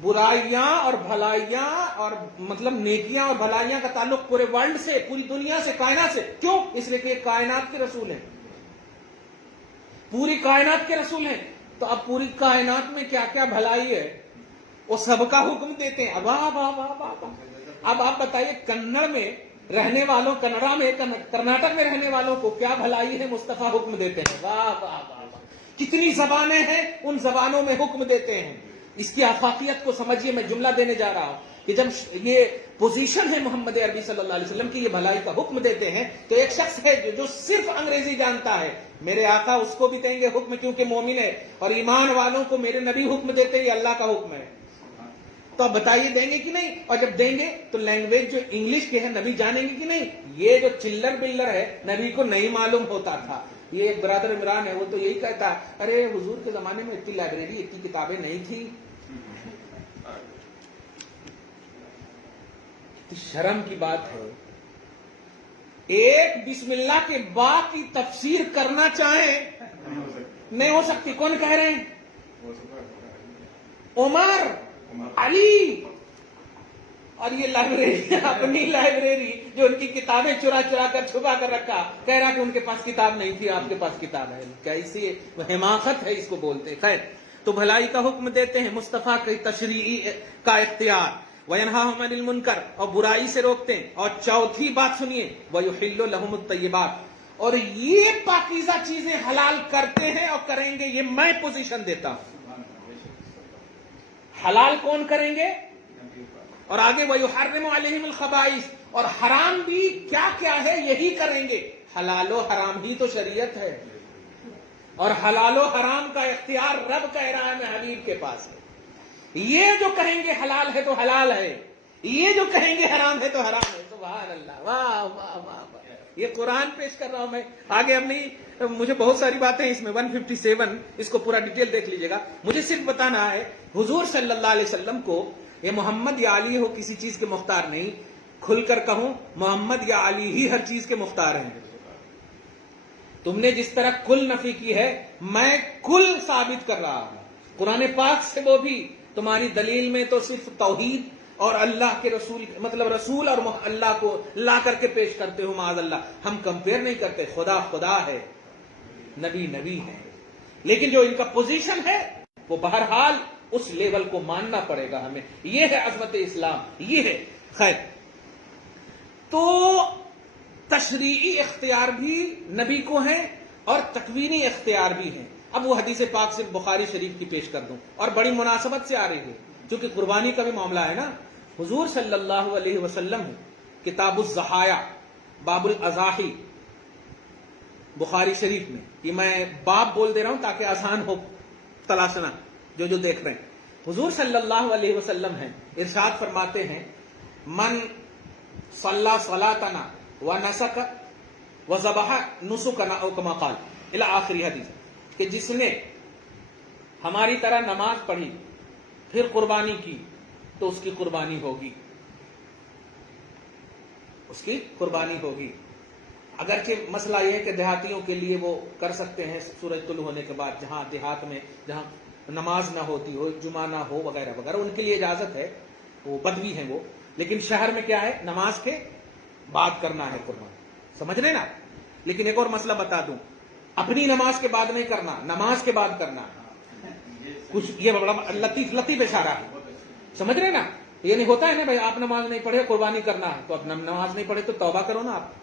برائیاں اور بھلائیاں اور مطلب نیکیاں اور بھلائیاں کا تعلق پورے ورلڈ سے، پوری دنیا سے، کائنات سے. کیوں؟ اس لیے کہ یہ کائنات کے رسول ہیں، پوری کائنات کے رسول ہیں. تو اب پوری کائنات میں کیا کیا بھلائی ہے وہ سب کا حکم دیتے ہیں. اب آپ بتائیے، کنڑ میں رہنے والوں، کنڑا میں، کرناٹک میں رہنے والوں کو کیا بھلائی ہے مصطفیٰ حکم دیتے ہیں. واہ واہ واہ واہ. کتنی زبانیں ہیں، ان زبانوں میں حکم دیتے ہیں. اس کی آفاقیت کو سمجھیے. میں جملہ دینے جا رہا ہوں کہ جب یہ پوزیشن ہے محمد عربی صلی اللہ علیہ وسلم کی، یہ بھلائی کا حکم دیتے ہیں، تو ایک شخص ہے جو صرف انگریزی جانتا ہے، میرے آقا اس کو بھی دیں گے حکم کیونکہ مومن ہے. اور ایمان والوں کو میرے نبی حکم دیتے ہیں، یہ اللہ کا حکم ہے. تو اب بتائیے دیں گے کہ نہیں؟ اور جب دیں گے تو لینگویج جو انگلش کے ہے نبی جانیں گے کہ نہیں؟ یہ جو چلر بلر ہے نبی کو نہیں معلوم ہوتا تھا. یہ ایک برادر عمران ہے، وہ تو یہی کہتا، ارے حضور کے زمانے میں اتنی لائبریری، اتنی کتابیں نہیں تھی. شرم کی بات ہے، ایک بسم اللہ کے با کی تفسیر کرنا چاہیں نہیں ہو سکتی. کون کہہ رہے ہیں؟ عمر، علی. اور یہ لائبریری، اپنی لائبریری جو ان کی کتابیں چرا کر چھپا کر رکھا، کہہ رہا کہ ان کے پاس کتاب نہیں تھی، آپ کے پاس کتاب ہے. کیسی حماقت ہے، اس کو بولتے. خیر، تو بھلائی کا حکم دیتے ہیں، مصطفیٰ کی تشریعی کا اختیار. وَيَنْهَاهُمْ عَنِ الْمُنْكَرِ، اور برائی سے روکتے ہیں. اور چوتھی بات سنیے، وَيُحِلُّ لَهُمُ الطَّيِّبَاتِ، اور یہ پاکیزہ چیزیں حلال کرتے ہیں اور کریں گے. یہ میں پوزیشن دیتا ہوں. حلال کون کریں گے؟ اور آگے وَيُحَرِّمُ عَلَيْهِمُ الْخَبَائِثَ، اور حرام بھی کیا کیا ہے یہی کریں گے. حلال و حرام ہی تو شریعت ہے، اور حلال و حرام کا اختیار رب کہہ رہا ہے میں حبیب کے پاس ہے. یہ جو کہیں گے حلال ہے تو حلال ہے، یہ جو کہیں گے حرام ہے تو حرام ہے. سبحان اللہ. واہ واہ واہ واہ. یہ قرآن پیش کر رہا ہوں میں، آگے اب نہیں، مجھے بہت ساری باتیں اس میں 157 اس کو پورا ڈیٹیل دیکھ لیجئے گا. مجھے صرف بتانا ہے حضور صلی اللہ علیہ وسلم کو، یہ محمد یا علی ہو کسی چیز کے مختار نہیں، کھل کر کہوں محمد یا علی ہی ہر چیز کے مختار ہیں. تم نے جس طرح کل نفی کی ہے، میں کل ثابت کر رہا ہوں قرآن پاک سے. وہ بھی تمہاری دلیل میں تو صرف توحید اور اللہ کے رسول، مطلب رسول اور اللہ کو لا کر کے پیش کرتے ہو. معاذ اللہ، ہم کمپیئر نہیں کرتے. خدا خدا ہے، نبی نبی ہے، لیکن جو ان کا پوزیشن ہے وہ بہرحال اس لیول کو ماننا پڑے گا ہمیں. یہ ہے عظمت اسلام، یہ ہے. خیر، تو تشریعی اختیار بھی نبی کو ہیں اور تکوینی اختیار بھی ہیں. اب وہ حدیث پاک سے بخاری شریف کی پیش کر دوں، اور بڑی مناسبت سے آ رہی ہے کیونکہ قربانی کا بھی معاملہ ہے نا. حضور صلی اللہ علیہ وسلم کتاب الضحایا، باب الاضاحی، بخاری شریف میں. یہ میں باب بول دے رہا ہوں تاکہ آسان ہو تلاشنا جو دیکھ رہے ہیں. حضور صلی اللہ علیہ وسلم ہیں، ارشاد فرماتے ہیں من صلی صلاتنا ونسک وَذَبَحَ نُسُكَنَا او کما قال الی آخری حدیث، کہ جس نے ہماری طرح نماز پڑھی پھر قربانی کی تو اس کی قربانی ہوگی، اس کی قربانی ہوگی۔ اگرچہ مسئلہ یہ ہے کہ دیہاتیوں کے لیے وہ کر سکتے ہیں سورج طلوع ہونے کے بعد، جہاں دیہات میں جہاں نماز نہ ہوتی ہو، جمعہ نہ ہو وغیرہ وغیرہ، ان کے لیے اجازت ہے، وہ بدوی ہیں وہ، لیکن شہر میں کیا ہے، نماز کے بعد کرنا ہے قربانی، سمجھ رہے نا۔ لیکن ایک اور مسئلہ بتا دوں، اپنی نماز کے بعد نہیں کرنا، نماز کے بعد کرنا ہے۔ کچھ یہ بڑا لطیف اشارہ ہے، سمجھ رہے نا۔ یہ نہیں ہوتا ہے نا بھائی آپ نماز نہیں پڑھے قربانی کرنا ہے، تو اب نماز نہیں پڑھے تو توبہ کرو نا، آپ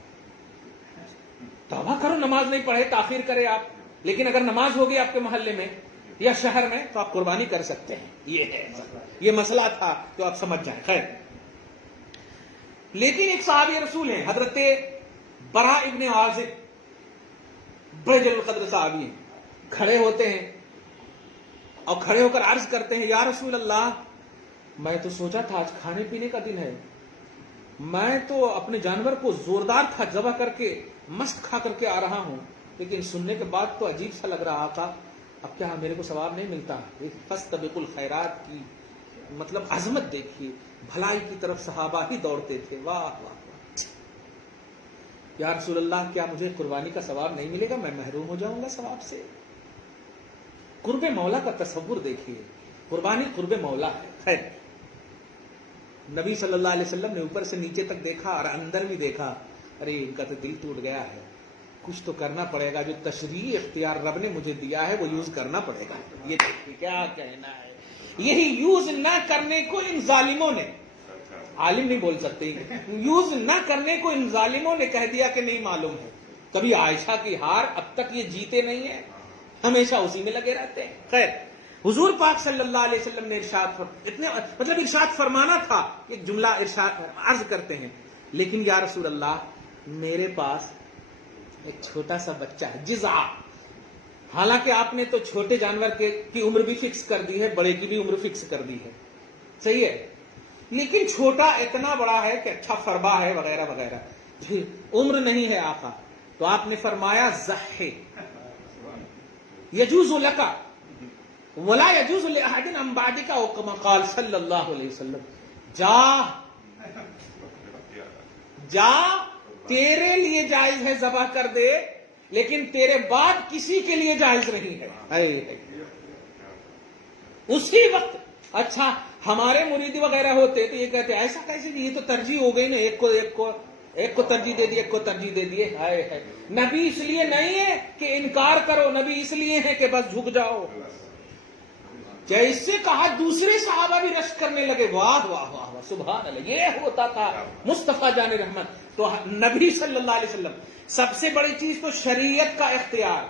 توبہ کرو، نماز نہیں پڑھے تاخیر کرے آپ، لیکن اگر نماز ہوگی آپ کے محلے میں یا شہر میں تو آپ قربانی کر سکتے ہیں۔ یہ ہے، یہ مسئلہ تھا جو آپ سمجھ جائیں۔ خیر، لیکن ایک صحابی رسول ہیں حضرت براء ابن عازب، بڑے جلیل القدر صحابی ہیں، کھڑے ہوتے ہیں اور کھڑے ہو کر عرض کرتے ہیں، یا رسول اللہ، میں تو سوچا تھا آج کھانے پینے کا دن ہے، میں تو اپنے جانور کو زوردار تھا ذبح کر کے مست کھا کر کے آ رہا ہوں، لیکن سننے کے بعد تو عجیب سا لگ رہا تھا، اب کیا میرے کو ثواب نہیں ملتا؟ فاستبقوا الخیرات کی مطلب عظمت دیکھیے، بھلائی کی طرف صحابہ ہی دوڑتے تھے۔ واہ واہ واہ، یا رسول اللہ، کیا مجھے قربانی کا ثواب نہیں ملے گا؟ میں محروم ہو جاؤں گا ثواب سے۔ قرب مولا کا تصور دیکھیے، قربانی قرب مولا ہے۔ خیر، نبی صلی اللہ علیہ وسلم نے اوپر سے نیچے تک دیکھا اور اندر بھی دیکھا، ارے ان کا تو دل ٹوٹ گیا ہے، کچھ تو کرنا پڑے گا، جو تشریع اختیار رب نے مجھے دیا ہے وہ یوز کرنا پڑے گا۔ یہ دیکھیے کیا کہنا ہے، یہی یوز نہ کرنے کو ان ظالموں نے، عالم نہیں بول سکتے، یوز نہ کرنے کو ان ظالموں نے کہہ دیا کہ نہیں معلوم ہے۔ کبھی عائشہ کی ہار، اب تک یہ جیتے نہیں ہیں، ہمیشہ اسی میں لگے رہتے ہیں۔ خیر، حضور پاک صلی اللہ علیہ وسلم نے ارشاد فرمانا تھا، ایک جملہ ارشاد عرض کرتے ہیں، لیکن یا رسول اللہ، میرے پاس ایک چھوٹا سا بچہ ہے، جزع۔ حالانکہ آپ نے تو چھوٹے جانور کی عمر بھی فکس کر دی ہے، بڑے کی بھی عمر فکس کر دی ہے، صحیح ہے، لیکن چھوٹا اتنا بڑا ہے کہ اچھا فربا ہے وغیرہ وغیرہ، عمر نہیں ہے آقا، تو آپ نے فرمایا ضحی یجوز لکا ولا یجوز لأحد من بعدک، او کما قال صلی اللہ علیہ وسلم، جا تیرے لیے جائز ہے ذبح کر دے، لیکن تیرے بعد کسی کے لیے جائز نہیں ہے۔ اسی وقت اچھا ہمارے مرید وغیرہ ہوتے تو یہ کہتے ایسا کیسے، یہ تو ترجیح ہو گئی نا، ایک کو ترجیح دے دی، ایک کو ترجیح دے دیے۔ ہائے، نبی اس لیے نہیں ہے کہ انکار کرو، نبی اس لیے ہے کہ بس جھک جاؤ۔ جیسے کہا دوسرے صحابہ بھی رشک کرنے لگے، واہ واہ واہ واہ، سبحان اللہ، یہ ہوتا تھا مصطفیٰ جان رحمت۔ تو نبی صلی اللہ علیہ وسلم، سب سے بڑی چیز تو شریعت کا اختیار،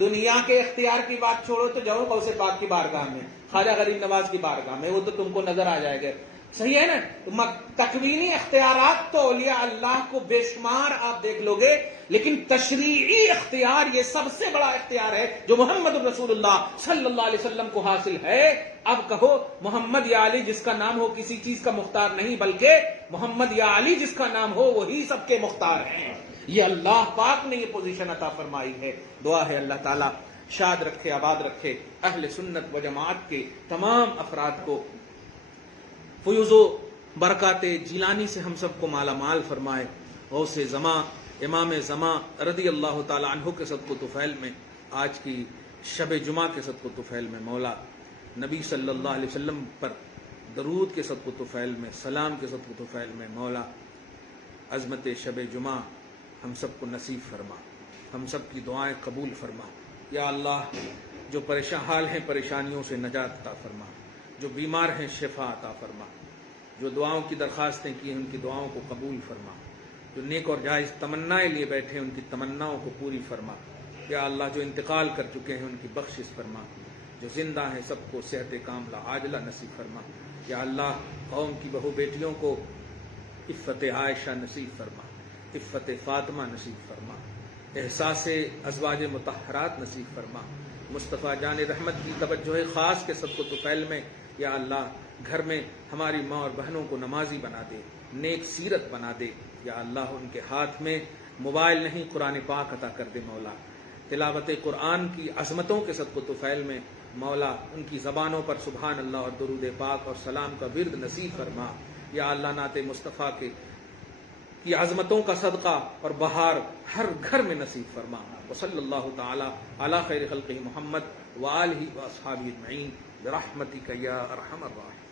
دنیا کے اختیار کی بات چھوڑو تو جاؤ غوث پاک کی بارگاہ میں، خواجہ غریب نواز کی بارگاہ میں، وہ تو تم کو نظر آ جائے گا، صحیح ہے نا۔ تکوینی اختیارات تو اولیاء اللہ کو بے شمار آپ دیکھ لو گے، لیکن تشریعی اختیار یہ سب سے بڑا اختیار ہے جو محمد رسول اللہ صلی اللہ علیہ وسلم کو حاصل ہے۔ اب کہو محمد یا علی جس کا نام ہو کسی چیز کا مختار نہیں، بلکہ محمد یا علی جس کا نام ہو وہی سب کے مختار ہیں۔ یہ اللہ پاک نے یہ پوزیشن عطا فرمائی ہے۔ دعا ہے اللہ تعالیٰ شاد رکھے، آباد رکھے، اہل سنت و جماعت کے تمام افراد کو فیوز و برکات جیلانی سے ہم سب کو مالا مال فرمائے۔ غوث زماں امام زماں رضی اللہ تعالی عنہ کے صدق و طفیل میں، آج کی شب جمعہ کے صدق و طفیل میں، مولا نبی صلی اللہ علیہ وسلم پر درود کے صدق و طفیل میں، سلام کے صدق و طفیل میں، مولا عظمت شب جمعہ ہم سب کو نصیب فرما، ہم سب کی دعائیں قبول فرما۔ یا اللہ، جو پریشان حال ہیں پریشانیوں سے نجات عطا فرما، جو بیمار ہیں شفا عطا فرما، جو دعاؤں کی درخواستیں کی ہیں ان کی دعاؤں کو قبول فرما، جو نیک اور جائز تمنائیں لیے بیٹھے ہیں ان کی تمناؤں کو پوری فرما۔ یا اللہ، جو انتقال کر چکے ہیں ان کی بخشش فرما، جو زندہ ہیں سب کو صحت کاملہ عاجلہ نصیب فرما۔ یا اللہ، قوم کی بہو بیٹیوں کو عفت عائشہ نصیب فرما، عفت فاطمہ نصیب فرما، احساس ازواج مطہرات نصیب فرما۔ مصطفیٰ جان رحمت کی توجہ خاص کے صدق و طفیل میں یا اللہ، گھر میں ہماری ماں اور بہنوں کو نمازی بنا دے، نیک سیرت بنا دے۔ یا اللہ، ان کے ہاتھ میں موبائل نہیں قرآن پاک عطا کر دے مولا. تلاوت قرآن کی عظمتوں کے صدق و طفیل میں مولا ان کی زبانوں پر سبحان اللہ اور درود پاک اور سلام کا ورد نصیب فرما. یا اللہ نعت مصطفیٰ کی عظمتوں کا صدقہ اور بہار ہر گھر میں نصیب فرما. وصلی اللہ تعالی علی خیر خلقہ محمد وآلہ واصحابہ اجمعین برحمتک یا ارحم الراحمین.